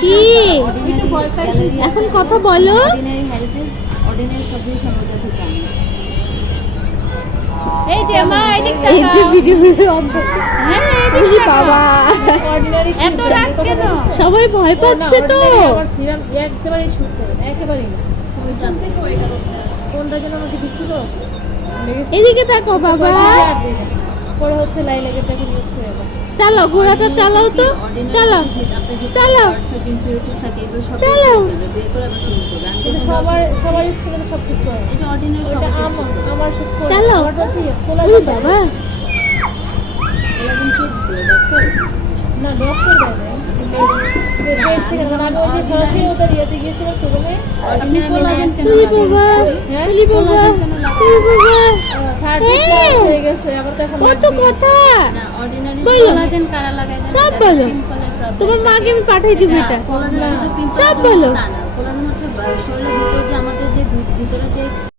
কি এখন কথা বলো। অর্ডিনারি হেরিটেজ, অর্ডিনারি সবজি সমুদ্র থেকে আনে। এই যে মা এদিকে এই যে ভিডিও অন করতে। হ্যাঁ এদিকে বাবা অর্ডিনারি এত রাগ কেন? সবাই ভয় পাচ্ছে তো। আমার সিরাম একেবারে শুট করে একেবারে না। কোনটা যেন আমাকে দিছিল, এদিকে তাকো বাবা। পরে হচ্ছে লাইলাগেটাকে ইউজ করে আবার চালাও ঘোড়াটা চালাও তো, চালাও চালাও ইমপিউরিটিস থাকে এগুলো সব চালাও। বের করে আবার ক্লিন করবে। আমি কিন্তু সবার স্কিনে সব ঠিক করে। এটা অর্ডিনারি ওটা সব আমার শুট করে। চালাও। আমার হচ্ছে খোলা ওই বাবা কোলাজেন কি দিছিল ডক্টর? না ডক্টর দেয় পেজ থেকে না, আমি ওই যে সরাসরি ওদের ইয়েতে গিয়েছিলাম শোরুমে। আপনি কোলাজেন কেন ওই লাগান? বাবা হ্যাঁ ওই বাবা ওই বাবা 30 প্লাস হয়ে গেছে আমার তো এখন কত কথা। না অর্ডিনারি বলো। কোলাজেন কারা লাগায় জানেন? সব যাদের বলো। পিম্পলের problem তোমার মাকে আমি পাঠিয়ে দিব এটা। কোলাজেন শুধু পিম্পল সব বলো। না না, কোলাজেন হচ্ছে শরীরের ভিতর যে আমাদের যে ভিতরে যে